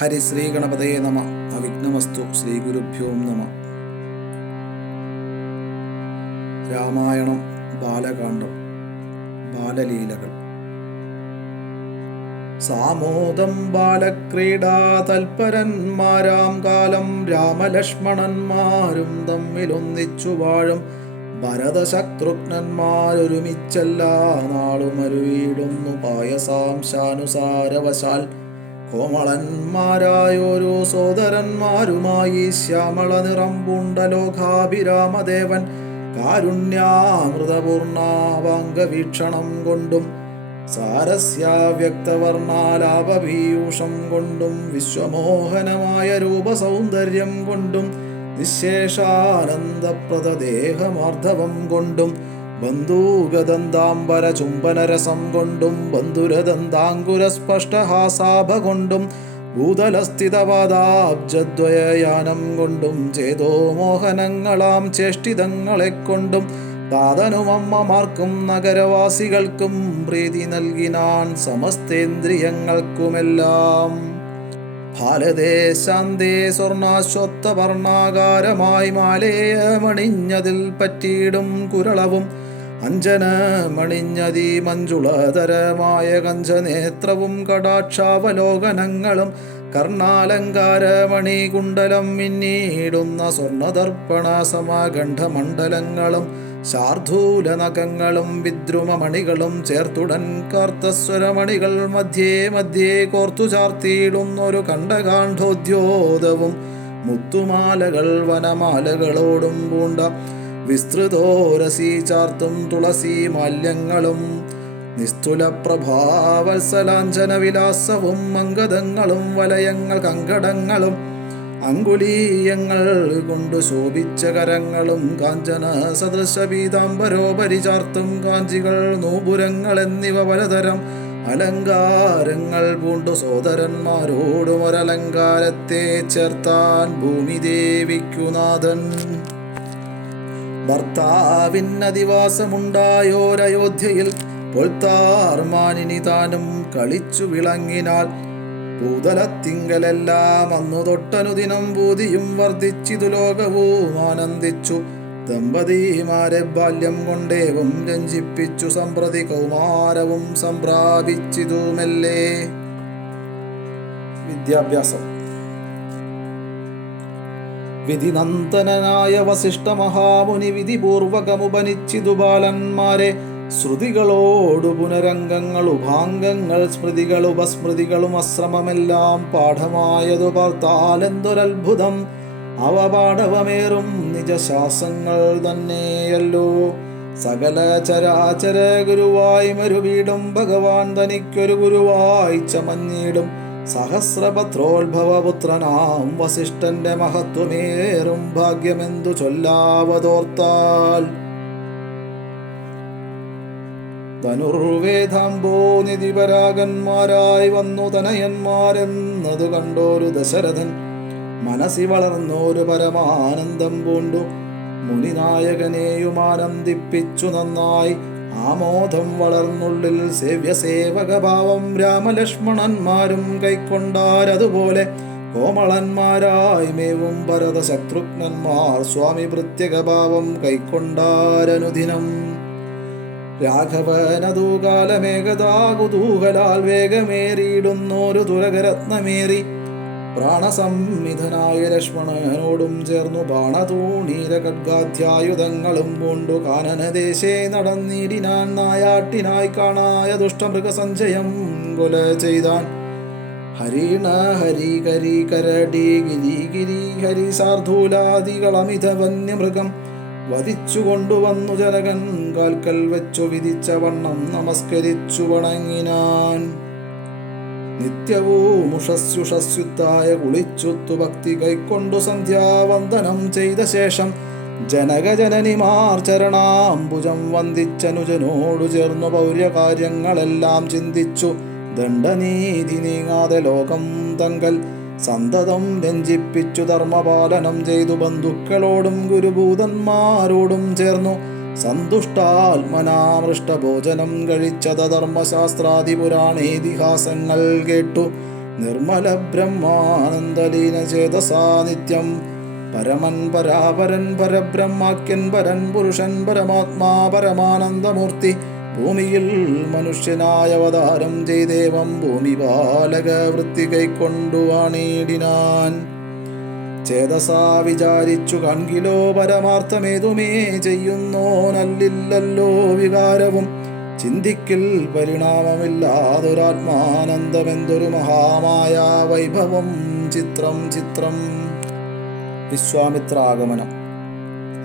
ഹരിശ്രീ ഗണപതയെ നമ. അവിഘ്നമസ്തു. ശ്രീ ഗുരുഭ്യോ നമ. രാമായണം ബാലകാണ്ഡം. ബാലലീലകൾ. സാമോദം ബാലക്രീഡാ തൽപരന്മാരാം കാലം രാമലക്ഷ്മണന്മാരും തമ്മിലൊന്നിച്ചു വാഴും ഭരതശത്രുഘ്നന്മാരൊരുമിച്ചെല്ലാ നാളും അരുവീടുന്നു പായസാംശാനുസാരവശാൽ കോമളന്മാരായോരോ സോദരന്മാരുമായി ശ്യാമള നിറം പൂണ്ട ലോകാഭിരാമദേവൻ കാരുണ്യാമൃതപൂർണാവാംഗവീക്ഷണം കൊണ്ടും സാരസ്യാവ്യക്തവർണാലാപപീയൂഷം കൊണ്ടും വിശ്വമോഹനമായ രൂപസൗന്ദര്യം കൊണ്ടും നിശേഷാനന്ദപ്രദദേഹമാർദ്ധവം കൊണ്ടും ബന്ധൂകദന്താംബര ചുംബനരസം കൊണ്ടും ബന്ധുരദന്താങ്കുരസ്പഷ്ടഹാസാഭ കൊണ്ടും ഭൂതലസ്ഥിതപാദാബ്ജദ്വയയാനം കൊണ്ടും ചേതോ മോഹനങ്ങളാം ചേഷ്ടിതങ്ങളെക്കൊണ്ടും താതനുമമ്മമാർക്കും നഗരവാസികൾക്കും പ്രീതി നൽകിനാൻ സമസ്തേന്ദ്രിയങ്ങൾക്കുമെല്ലാം. ഫാലദേശാന്തേ സ്വർണാശ്വത്ഥവർണാകാരമായി മാലേയമണിഞ്ഞതിൽ പറ്റിയിടും കുരളവും അഞ്ജനമണിഞ്ഞതി മഞ്ജുളതരമായ കഞ്ചനേത്രവും കടാക്ഷാവലോകനങ്ങളും കർണാലങ്കാരമണി കുണ്ടലം മിന്നീടുന്ന സ്വർണദർപ്പണ സമാഗണ്ഡമണ്ഡലങ്ങളും ശാർദ്ധൂലനഖങ്ങളും വിദ്രുമമണികളും ചേർത്തുടൻ കാർത്തസ്വരമണികൾ മധ്യേ മധ്യേ കോർത്തു ചാർത്തിയിടുന്നൊരു കണ്ഠകാണ്ഡോദ്യോതവും മുത്തുമാലകൾ വനമാലകളോടും പൂണ്ട വിസ്തൃതോരസി ചാർത്തും തുളസി മാല്യങ്ങളും നിസ്തുല പ്രഭാവത്സലാഞ്ജന വിലാസവും അംഗദങ്ങളും വലയങ്ങൾ കങ്കടങ്ങളും അങ്കുലീയങ്ങൾ കൊണ്ടു ശോഭിച്ച കരങ്ങളും കാഞ്ചന സദൃശ പീതാംബരോപരി ചാർത്തും കാഞ്ചികൾ നൂപുരങ്ങൾ എന്നിവ പലതരം അലങ്കാരങ്ങൾ പൂണ്ടു സോദരന്മാരോടും ഒരലങ്കാരത്തെ ചേർത്താൻ ഭൂമിദേവിക്കുനാഥൻ. ഭർത്താവിനധിവാസമുണ്ടായോരയോധ്യയിൽ പൊൽത്താർമാനിനി താനും കളിച്ചു വിളങ്ങിനാൽ ഭൂതലത്തിങ്കലെല്ലാം അന്നു തൊട്ടനുദിനം ഭൂതിയും വർദ്ധിച്ചിതു ലോകവും ആനന്ദിച്ചു. ദമ്പതിമാരെ ബാല്യം കൊണ്ടേവും രഞ്ജിപ്പിച്ചു സമ്പ്രതി കൗമാരവും സംപ്രാപിച്ചിതു മെല്ലെ. വിദ്യാഭ്യാസം. വിധിനന്ദനായ വസിഷ്ഠ മഹാമുനി വിധിപൂർവകമുപനിച്ചിതു ബാലന്മാരെ ശ്രുതികളോടു പുനരംഗങ്ങൾ ഉപാംഗങ്ങൾ സ്മൃതികൾ ഉപസ്മൃതികളും അശ്രമമെല്ലാം പാഠമായതു പാർത്താലെന്തൊരത്ഭുതം. അവ പാഠവമേറും നിജശാസങ്ങൾ തന്നെയല്ലോ. സകല ചരാചര ഗുരുവായി മരുവീടും ഭഗവാൻ തനിക്കൊരു ഗുരുവായി ചമഞ്ഞിടും. സഹസ്രപത്രോത്ഭവപുത്രനാം വസിഷ്ഠന്റെ മഹത്വമേറും ഭാഗ്യമെന്തു ചൊല്ലാവതോർത്താൽ. ധനുർവേദാംബോ നിധിപരാഗന്മാരായി വന്നു തനയന്മാരെന്നതു കണ്ടോരു ദശരഥൻ മനസ്സി വളർന്നോരു പരമാനന്ദം പൂണ്ടു മുനിനായകനെയും ആനന്ദിപ്പിച്ചു നന്നായി. ആമോദം വളർന്നുള്ളിൽ സേവ്യസേവകഭാവം രാമലക്ഷ്മണന്മാരും കൈക്കൊണ്ടാരതുപോലെ കോമളന്മാരായി മേവും ഭരത ശത്രുഘ്നന്മാർ സ്വാമി പ്രത്യകഭാവം കൈക്കൊണ്ടാരനുദിനം. രാഘവനതു കാലമേകതാ കുതൂഹലാൽ വേഗമേറിയിടുന്നോരു തുരകരത്നമേറി പ്രാണസംവിധനായ ലക്ഷ്മണനോടും ചേർന്നു ബാണതൂണീര ഖഡ്ഗാധ്യായുധങ്ങളും പൂണ്ടു കാനനദേശേ നടന്നിടിനാൻ. നായാട്ടിനായി കാണായ ദുഷ്ടമൃഗസഞ്ചയം കൊല ചെയ്താൻ. ഹരിണ ഹരി കരി കരടി ഗിരി ഗിരി ഹരി ശാർദൂലാദികളമിത വന്യമൃഗം വധിച്ചു കൊണ്ടുവന്നു ജനകൻ കാൽക്കൽ വെച്ചു വിധിച്ച വണ്ണം നമസ്കരിച്ചു വണങ്ങിനാൻ. നിത്യവും ഉഷസ്യുഷസ്യുത്തായ കുളിച്ചുത്തു ഭക്തി കൈക്കൊണ്ടു സന്ധ്യാവന്ദനം ചെയ്ത ശേഷം ജനകജനനിമാർ ചരണാംബുജം വന്ദിച്ചനുജനോടു ചേർന്നു പൗര്യകാര്യങ്ങളെല്ലാം ചിന്തിച്ചു. ദണ്ഡനീതി നീങ്ങാതെ ലോകം തങ്കൽ സന്തതം രഞ്ജിപ്പിച്ചു ധർമ്മപാലനം ചെയ്തു ബന്ധുക്കളോടും ഗുരുഭൂതന്മാരോടും ചേർന്നു സന്തുഷ്ടാത്മനാമൃഷ്ടഭോജനം കഴിച്ചത ധർമ്മശാസ്ത്രാദിപുരാണേതിഹാസങ്ങൾ കേട്ടു നിർമ്മല ബ്രഹ്മാനന്ദലീന ചേതസാ നിത്യം പരമൻ പരാപരൻ പരബ്രഹ്മാക്യൻ പരൻ പുരുഷൻ പരമാത്മാ പരമാനന്ദമൂർത്തി ഭൂമിയിൽ മനുഷ്യനായ അവതാരം ചെയ്തേവം ഭൂമിപാലക വൃത്തി കൈക്കൊണ്ടു വാണിടിനാൻ. ചേതസാ വിചാരിച്ചു കൺകിലോ പരമാർത്ഥമേതുമേ ചെയ്യുന്നോനല്ലില്ലല്ലോ വികാരവും ചിന്തിക്കിൽ പരിണാമമില്ലാതൊരാത്മാനന്ദമെന്തൊരു മഹാമായ വൈഭവം ചിത്രം ചിത്രം. വിശ്വാമിത്രാഗമനം.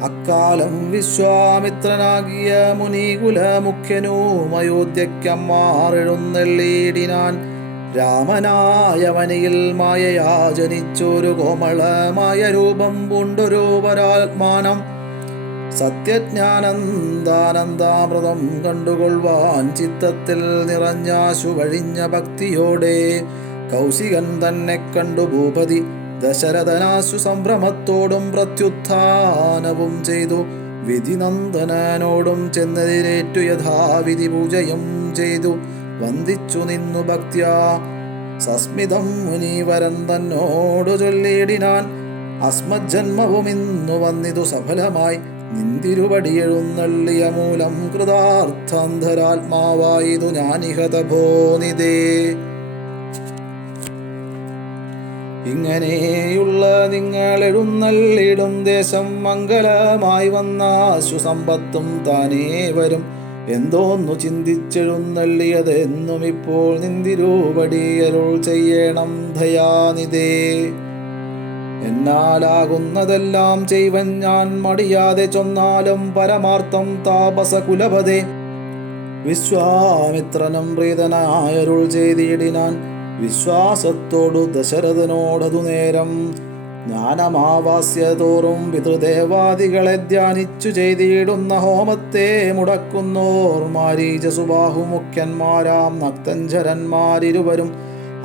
അക്കാലം വിശ്വാമിത്രനാകിയ മുനികുല മുഖ്യനും അയോധ്യക്കമ്മാറെഴുന്നെള്ളിയിടിനാൻ. രാമനായ വനിയിൽ മായയാ ജനിച്ചൊരു കോമളമായ രൂപം പൂണ്ടൊരു പരാത്മാനം. സത്യജ്ഞാനന്ദാനന്ദാമൃതം കണ്ടുകൊള്ളുവാൻ ചിത്തത്തിൽ നിറഞ്ഞാശു വഴിഞ്ഞ ഭക്തിയോടെ കൗശികൻ തന്നെ കണ്ടു ഭൂപതി ദശരഥനാശു സംഭ്രമത്തോടും പ്രത്യുത്ഥാനവും ചെയ്തു. വിധിനന്ദനോടും ചെന്നെതിരേറ്റു യഥാവിധി പൂജയും ചെയ്തു വന്ദിച്ചു നിന്നു ഭക്ത്യാ. സസ്മിതം മുനീവരൻ തന്നോടു ചൊല്ലിയിടിനാൻ, അസ്മജ്ജന്മവും ഇന്നു വന്നിതു സഫലമായി. നിന്തിരുവടിയെഴുന്നള്ളിയ മൂലം കൃതാർത്ഥാന്തരാത്മാവായിതു ഞാനിഹ തപോനിധേ. ഇങ്ങനെയുള്ള നിങ്ങൾ എഴുന്നള്ളിടും ദേശം മംഗളമായി വന്നാശു സമ്പത്തും താനേ വരും. എന്തോന്നു ചിന്തിച്ചെഴുന്നള്ളിയത് എന്നും ഇപ്പോൾ നിന്തിരുവടിയരുൾ ചെയ്യണം ദയാനിധേ. എന്നാലാകുന്നതെല്ലാം ചെയ്വൻ ഞാൻ മടിയാതെ ചൊന്നാലും പരമാർത്ഥം താപസകുലപതേ. വിശ്വാമിത്രനും പ്രീതനായരുൾ ചെയ്തിടിനാൻ വിശ്വാസത്തോടു ദശരഥനോടതു നേരം. ജ്ഞാനമാവാസ്യ തോറും പിതൃദേവാദികളെ ധ്യാനിച്ചു ചെയ്തിടുന്ന ഹോമത്തെ മുടക്കുന്നോർ മാരീചസുബാഹു മുഖ്യന്മാരാം നക്തഞ്ചരന്മാരിരുവരും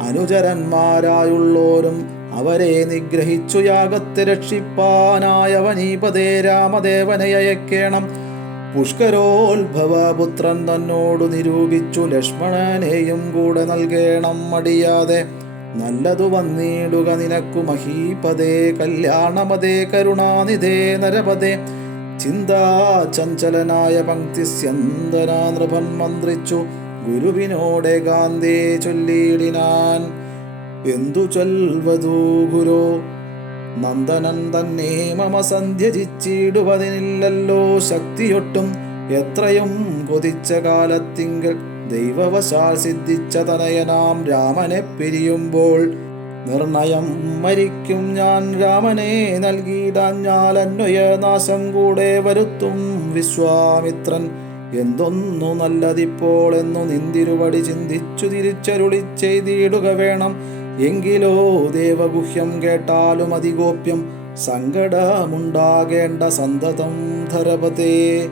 അനുചരന്മാരായുള്ളോരും അവരെ നിഗ്രഹിച്ചു യാഗത്തെ രക്ഷിപ്പാനായവനീപതേ രാമദേവനെ അയക്കേണം. പുഷ്കരോത്ഭവപുത്രൻ തന്നോടു നിരൂപിച്ചു ലക്ഷ്മണനെയും കൂടെ നൽകേണം മടിയാതെ. നല്ലതു വന്നിടുക നിനക്കു മഹീപതേ കല്യാണമതേ കരുണാനിധേ നരപതേ. ചിന്താചഞ്ചലനായ പങ്ക്തിസ്യന്തന നൃപൻ മന്ത്രിച്ചു ഗുരുവിനോടെ ഗാന്ധേ ചൊല്ലിയിടിനാൻ. എന്തു ചൊൽവതു ഗുരോ, നന്ദനൻ തന്നെ മമ സന്ധ്യജിച്ചിടുവതിനില്ലല്ലോ ശക്തിയൊട്ടും. എത്രയും കൊതിച്ച കാലത്തിങ്കൽ ദൈവവശാൽ സിദ്ധിച്ച തനയനാം രാമനെ പിരിയുമ്പോൾ നിർണയം മരിക്കും ഞാൻ. രാമനെ നൽകിയിടാഞ്ഞാൽ അന്വയനാശം കൂടെ വരുത്തും വിശ്വാമിത്രൻ. എന്തൊന്നു നല്ലതിപ്പോൾ എന്നു നിന്തിരുവടി ചിന്തിച്ചു തിരിച്ചരുളി ചെയ്തിടുക വേണം. എങ്കിലോ ദേവഗുഹ്യം കേട്ടാലും അതിഗോപ്യം സങ്കടമുണ്ടാകേണ്ട സന്തതം ധരപതേ.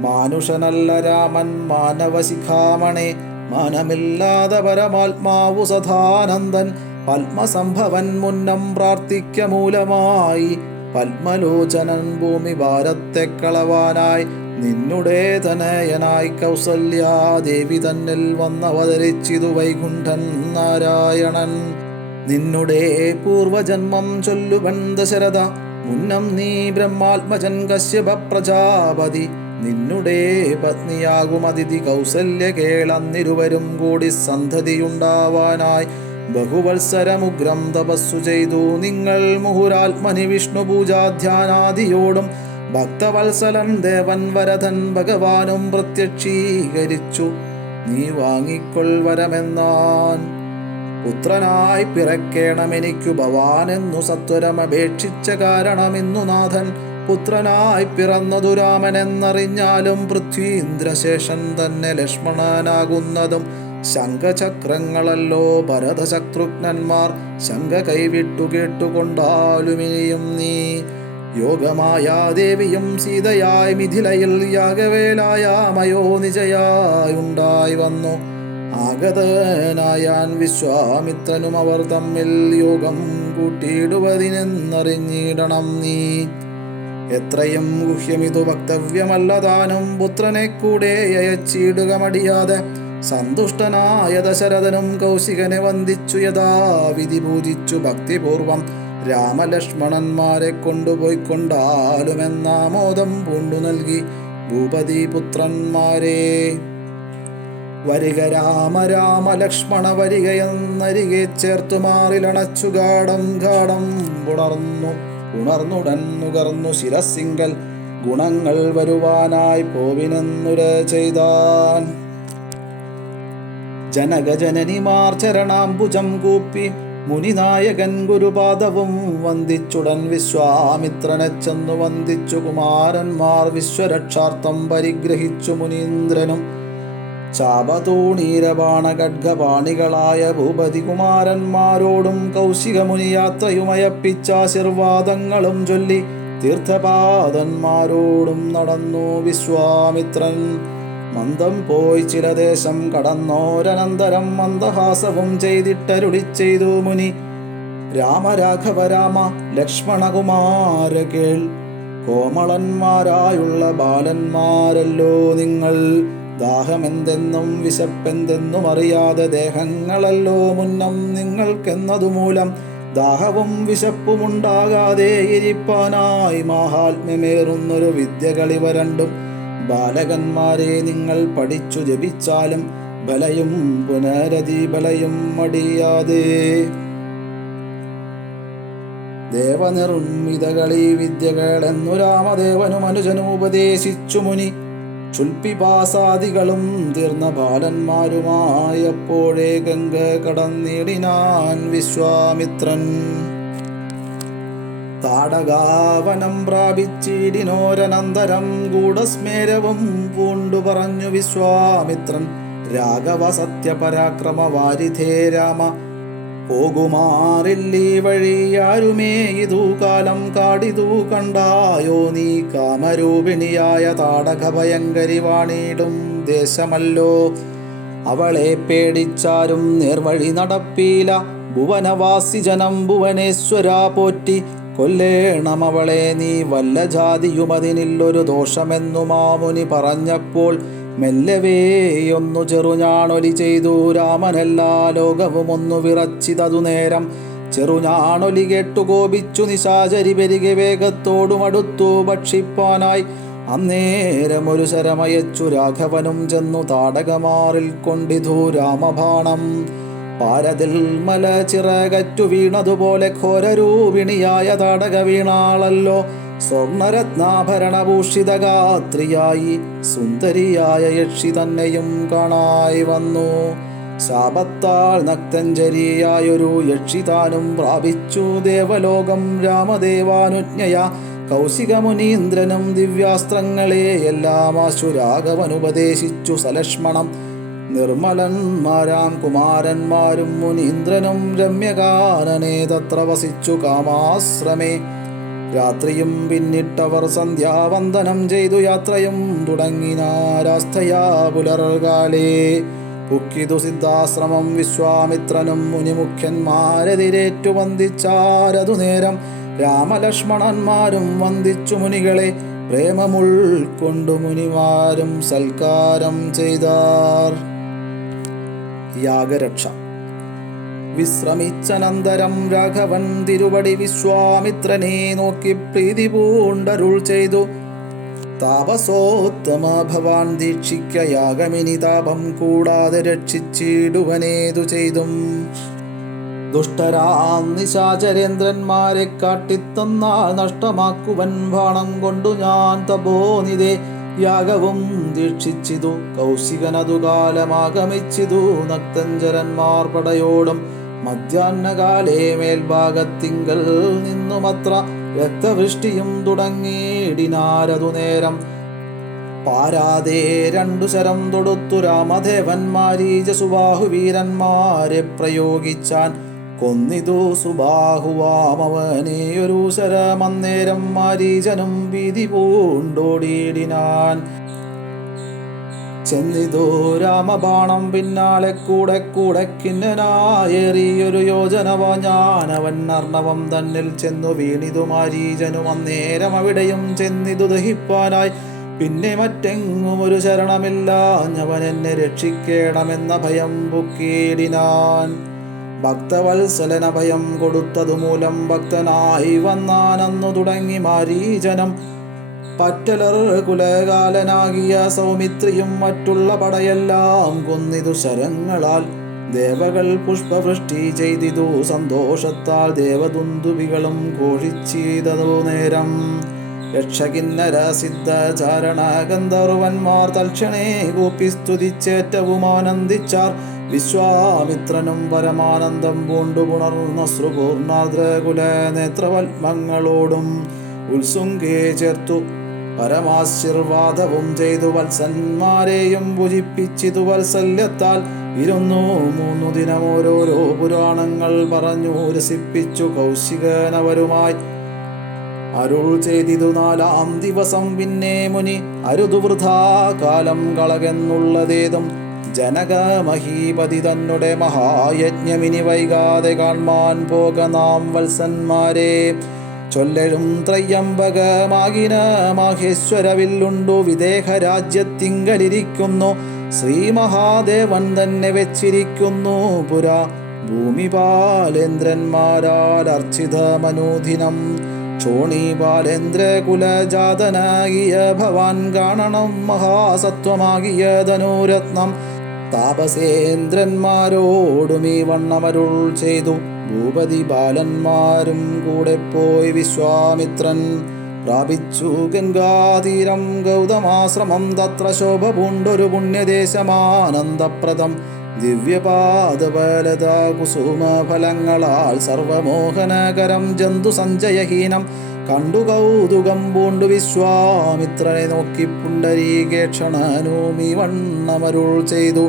മാനുഷനല്ല രാമൻ മാനവശിഖാമണേ, മാനമില്ലാതെ പരമാത്മാവു സദാനന്ദൻ. പത്മസംഭവൻ മുന്നം പ്രാർത്ഥിക്ക മൂലമായി പത്മലോചനൻ ഭൂമി ഭാരത്തെ കളവാനായി. നിന്നുടെ തനയനായി കൗസല്യാദേവി തന്നിൽ വന്നവതരിച്ചിതു വൈകുണ്ഠൻ നാരായണൻ. നിന്നുടെ പൂർവജന്മം ചൊല്ലുവൻ ദശരഥ, മുന്നം നീ ബ്രഹ്മാത്മജൻ കശ്യപ പ്രജാപതി. നിന്നുടെ പത്നിയാകും അതിഥി കൗസല്യ കേളന്നിരുവരും കൂടി സന്തതിയുണ്ടാവാനായി ബഹുവത്സരമുഗ്രം തപസ്സു ചെയ്തു നിങ്ങൾ മുഹുരാത്മനി വിഷ്ണു പൂജാധ്യാനാദിയോടും. ഭക്തവത്സലൻ ദേവൻ വരദൻ ഭഗവാനും പ്രത്യക്ഷീകരിച്ചു നീ വാങ്ങിക്കൊൾവരമെന്നാൻ. പുത്രനായി പിറക്കേണമെനിക്കു ഭവാനെന്നു സത്വരമപേക്ഷിച്ച കാരണമിന്നു നാഥൻ. പുത്രനായി പിറന്നതു രാമനെന്നറിഞ്ഞാലും പൃഥ്വീന്ദ്രശേഷൻ തന്നെ ലക്ഷ്മണനാകുന്നതും ശംഖചക്രങ്ങളല്ലോ ഭരതശത്രുഘ്നന്മാർ. ശങ്ക കൈവിട്ടു കേട്ടുകൊണ്ടാലുമിനിയും നീ യോഗമായാദേവിയും സീതയായി മിഥിലയിൽ യാഗവേലായ മയോനിജയായുണ്ടായി വന്നു. ആഗതനായാൻ വിശ്വാമിത്രനും അവർ തമ്മിൽ യോഗം കൂട്ടിയിടുവതിനെന്നറിഞ്ഞിടണം നീ. എത്രയും ഗുഹ്യമിതു വക്തവ്യമല്ലതാനും പുത്രനെ കൂടെ അയച്ചിടുക മടിയാതെ. സന്തുഷ്ടനായ ദശരഥനും കൗശികനെ വന്ദിച്ചു യഥാവിധി പൂജിച്ചു ഭക്തിപൂർവം രാമലക്ഷ്മണന്മാരെ കൊണ്ടുപോയിക്കൊണ്ടാലുമെന്നാമോദം പൂണ്ടു നൽകി ഭൂപതി പുത്രന്മാരെ. വരിക രാമ രാമ ലക്ഷ്മണ വരികയെന്നരികെ ചേർത്തു മാറിലണച്ചു ഗാഠം ഗാഠം ഉണർന്നുടൻ നുകർന്നു ശിരസിങ്കൽ ഗുണങ്ങൾ വരുവാനായി പോവിനെന്നുര ചെയ്താൻ. ജനകജനനിമാർ ചരണാംബുജം കൂപ്പി മുനിനായകൻ ഗുരുപാദവും വന്ദിച്ചുടൻ വിശ്വാമിത്രനെ ചെന്നു വന്ദിച്ചു കുമാരന്മാർ വിശ്വരക്ഷാർത്ഥം പരിഗ്രഹിച്ചു മുനീന്ദ്രനും. ചാപതൂണീരബാണ ഖഡ്ഗപാണികളായ ഭൂപതി കുമാരന്മാരോടും കൗശികമുനി യാത്രയുമയപ്പിച്ചാശീർവാദങ്ങളും ചൊല്ലി തീർത്ഥപാദന്മാരോടും നടന്നു വിശ്വാമിത്രൻ. മന്ദം പോയി ചില ദേശം കടന്നോരനന്തരം മന്ദഹാസവും ചെയ്തിട്ടരുളി ചെയ്തു മുനി. രാമരാഘവ രാമ ലക്ഷ്മണകുമാര കേൾ, കോമളന്മാരായുള്ള ബാലന്മാരല്ലോ നിങ്ങൾ. ദാഹമെന്തെന്നും വിശപ്പെന്തെന്നും അറിയാതെ ദേഹങ്ങളല്ലോ മുന്നം നിങ്ങൾക്കെന്നതുമൂലം ദാഹവും വിശപ്പുമുണ്ടാകാതെ ഇരിപ്പാനായി മാഹാത്മ്യമേറുന്നൊരു വിദ്യകളിവ രണ്ടും ബാലകന്മാരെ നിങ്ങൾ പഠിച്ചു ജപിച്ചാലും ബലയും പുനരതിബലയും മടിയാതെ. ദേവനിർമ്മിതകളീ വിദ്യകളെന്നു രാമദേവനും അനുജനും ഉപദേശിച്ചു മുനി. ചുൽപ്പിപാസാദികളും തീർന്ന ബാലന്മാരുമായപ്പോഴേ ഗംഗ കടന്നിടിനാൻ വിശ്വാമിത്രൻ. താടകാവനം പ്രാപിച്ചിടിനോരനന്തരം ഗൂഢസ്മേരവും പൂണ്ടു പറഞ്ഞു വിശ്വാമിത്രൻ. രാഘവ സത്യപരാക്രമ വാരിധേ രാമ, പോകുമാറില്ലീ വഴിയാരുമേ ഇതു കാലം കാടിതു കണ്ടായോ നീ. കാമരൂപിണിയായ താടകഭയങ്കരി വാണിടും ദേശമല്ലോ. അവളെ പേടിച്ചാരും നേർവഴി നടപ്പീല. ഭുവനവാസി ജനം ഭുവനേശ്വര പോറ്റി കൊല്ലേണമവളെ നീ. വല്ല ജാതിയുമതിനില്ലൊരു ദോഷമെന്നു മാമുനി പറഞ്ഞപ്പോൾ മെല്ലവേയൊന്നു ചെറുഞാണൊലി ചെയ്തു രാമനെല്ലാ ലോകവും ഒന്നു വിറച്ചിതതു നേരം. ചെറുഞാണൊലി കേട്ടു കോപിച്ചു നിശാചരി പെരുകെ വേഗത്തോടും അടുത്തു ഭക്ഷിപ്പാനായി. അന്നേരമൊരു ശരമയച്ചു രാഘവനും ചെന്നു താടകമാറിൽ കൊണ്ടിതു രാമബാണം. പാരതിൽ മല ചിറകറ്റു വീണതുപോലെ ഘോരരൂപിണിയായ താടക വീണാളല്ലോ. സ്വർണരത്നാഭരണഭൂഷിതഗാത്രിയായി സുന്ദരിയായ യക്ഷി തന്നെയും കാണായി വന്നു. ശാപത്താൽ നക്തഞ്ജരിയായൊരു യക്ഷി താനും പ്രാപിച്ചു ദേവലോകം രാമദേവാനുജ്ഞയ. കൗശികമുനീന്ദ്രനും ദിവ്യാസ്ത്രങ്ങളെ എല്ലാം ആശു രാഘവനുപദേശിച്ചു സലക്ഷ്മണം. നിർമ്മലന്മാരാം കുമാരന്മാരും മുനീന്ദ്രനും രമ്യകാനനെ തത്ര വസിച്ചു കാമാശ്രമേ. രാത്രിയും പിന്നിട്ടവർ സന്ധ്യാവന്ദനം ചെയ്തു യാത്രയും തുടങ്ങിനാരാസ്ഥയാ പുലർകാലേ. പുക്കിതു സിദ്ധാശ്രമം വിശ്വാമിത്രനും മുനിമുഖ്യന്മാരെതിരേറ്റു വന്ദിച്ചാരതു നേരം. രാമലക്ഷ്മണന്മാരും വന്ദിച്ചു മുനികളെ പ്രേമമുൾക്കൊണ്ടു മുനിമാരും സൽക്കാരം ചെയ്താർ. യാഗരക്ഷ. വിശ്രമിച്ചനന്തരം രാഘവൻ തിരുവടി വിശ്വാമിത്രനെ നോക്കി പ്രീതി പൂണ്ടരുൾ ചെയ്തു. താപസോത്തമ ഭവാൻ ദീക്ഷിക്ക യാഗമിനി താപം കൂടാതെ രക്ഷിച്ചിടുവനേതു ചെയ്തും. ദുഷ്ടരാം നിശാചരേന്ദ്രന്മാരെ കാട്ടിത്തന്നാൽ നഷ്ടമാക്കുവൻ ബാണം കൊണ്ടു ഞാൻ തപോനിതേ. യാഗവും ദീക്ഷിച്ചിതു കൗശികനതു കാലമാഗമിച്ചിതു നക്തഞ്ചരന്മാർ പടയോടും. മധ്യാഹ്നകാലേ മേൽഭാഗത്തിങ്കൽ നിന്നുമത്ര രക്തവൃഷ്ടിയും തുടങ്ങിയിടിനാരതു നേരം. പാരാതെ രണ്ടു ശരം തൊടുത്തു രാമദേവൻ മാരീച സുബാഹുവീരന്മാരെ പ്രയോഗിച്ചാൻ. കൊന്നിതു സുബാഹുവാമവനെയൊരു ശരമന്നേരം മാരീചനും ഭീതി പൂണ്ടോടിയിടിനാൻ. ചെന്നിതു രാമബാണം പിന്നാലെ കൂടെ കൂടെ കിന്നനായേറിയൊരു യോജന വാഞ്ഞാനവൻ അർണവം തന്നിൽ ചെന്നു വീണിതു മാരീചനും. അന്നേരം അവിടെയും ചെന്നിതു ദഹിപ്പാനായി പിന്നെ മറ്റെങ്ങും ഒരു ശരണമില്ലാഞ്ഞവൻ എന്നെ രക്ഷിക്കേണമെന്ന ഭയം പൊക്കിയിടിനാൻ. ഭക്തവത്സലന ഭയം കൊടുത്തതുമൂലം ഭക്തനായി വന്നാനന്നു തുടങ്ങി മാരീചനം. പറ്റലർ കുലകാലനാകിയ സൗമിത്രിയും മറ്റുള്ള പടയെല്ലാം കൊന്നിതു ശരങ്ങളാൽ. ദേവകൾ പുഷ്പവൃഷ്ടി ചെയ്തിതു സന്തോഷത്താൽ. ദേവദുന്ദുഭികളും ഘോഷിച്ചിതതു നേരം. യക്ഷകിന്നര സിദ്ധ ചാരണ ഗന്ധർവന്മാർ തൽക്ഷണേ കൂപ്പി സ്തുതിച്ചേറ്റവും ആനന്ദിച്ചാർ. വിശ്വാമിത്രനും പരമാനന്ദം പൂണ്ടു പുണർന്ന ശ്രുപൂർണാദ്രകുല നേത്രവൽമങ്ങളോടും ഉത്സുങ്കേ ചേർത്തു പരമാശീർവാദവും ചെയ്തു. വത്സന്മാരെയും പൂജിപ്പിച്ചിതു വാത്സല്യത്താൽ. 2-3 ദിനം ഓരോരോ പുരാണങ്ങൾ പറഞ്ഞു രസിപ്പിച്ചു കൗശികനവരുമായി അരുൾ ചെയ്തിതു. 4-ാം ദിവസം പിന്നെ മുനി അരുതു വൃഥാ കാലം കളകെന്നുള്ളതേതും. ജനക മഹീപതി തന്നെ മഹായജ്ഞമിനി വൈകാതെ കാൺമാൻ പോക നാം വത്സന്മാരെ. ചൊല്ലഴും ത്രയ്യംബകമാകിന മാഹേശ്വരവില്ലുണ്ടു വിദേഹ രാജ്യത്തിങ്കലിരിക്കുന്നു. ശ്രീ മഹാദേവൻ തന്നെ വെച്ചിരിക്കുന്നു പുരാ ഭൂമിപാലേന്ദ്രന്മാരാൽ അർച്ചിത മനോധിനം. ക്ഷോണീപാലേന്ദ്ര കുലജാതനാകിയ ഭവാൻ കാണണം മഹാസത്വമാകിയ ധനുരത്നം. താപസേന്ദ്രന്മാരോടും ഈ വണ്ണമരുൾ ചെയ്തു. ഭൂപതി ബാലന്മാരും കൂടെ പോയി വിശ്വാമിത്രൻ പ്രാപിച്ചു ഗംഗാതീരം ഗൗതമാശ്രമം. തത്ര ശോഭ പൂണ്ടൊരു പുണ്യദേശമാനന്ദപ്രദം. ദിവ്യപാദഫലതാ കുസുമ ഫലങ്ങളാൽ സർവമോഹനകരം ജന്തു സഞ്ചയഹീനം. കണ്ടു കൗതുകം പൂണ്ടു വിശ്വാമിത്രനെ നോക്കി പുണ്ടരീകേക്ഷണനൂമി വണ്ണമരുൾ ചെയ്തു.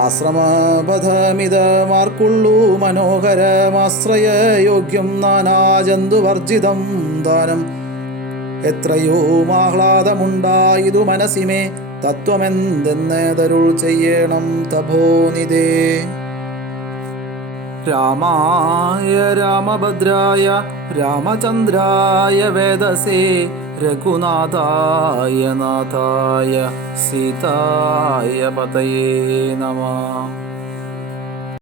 ആശ്രമപഥമിതമാർക്കുള്ളൂ മനോഹരമാശ്രയയോഗ്യം നാനാജന്തുവർജിതം ദാനം. എത്രയോ ആഹ്ലാദമുണ്ടായിതു മനസ്സിമേ തത്വമെന്തെന്നതരുൾ ചെയ്യണം തപോനിധേ. രാമായ രാമഭദ്രായ രാമചന്ദ്രായ വേദസേ രഘുനാഥായ നാഥായ സീതായ പതയേ നമഃ.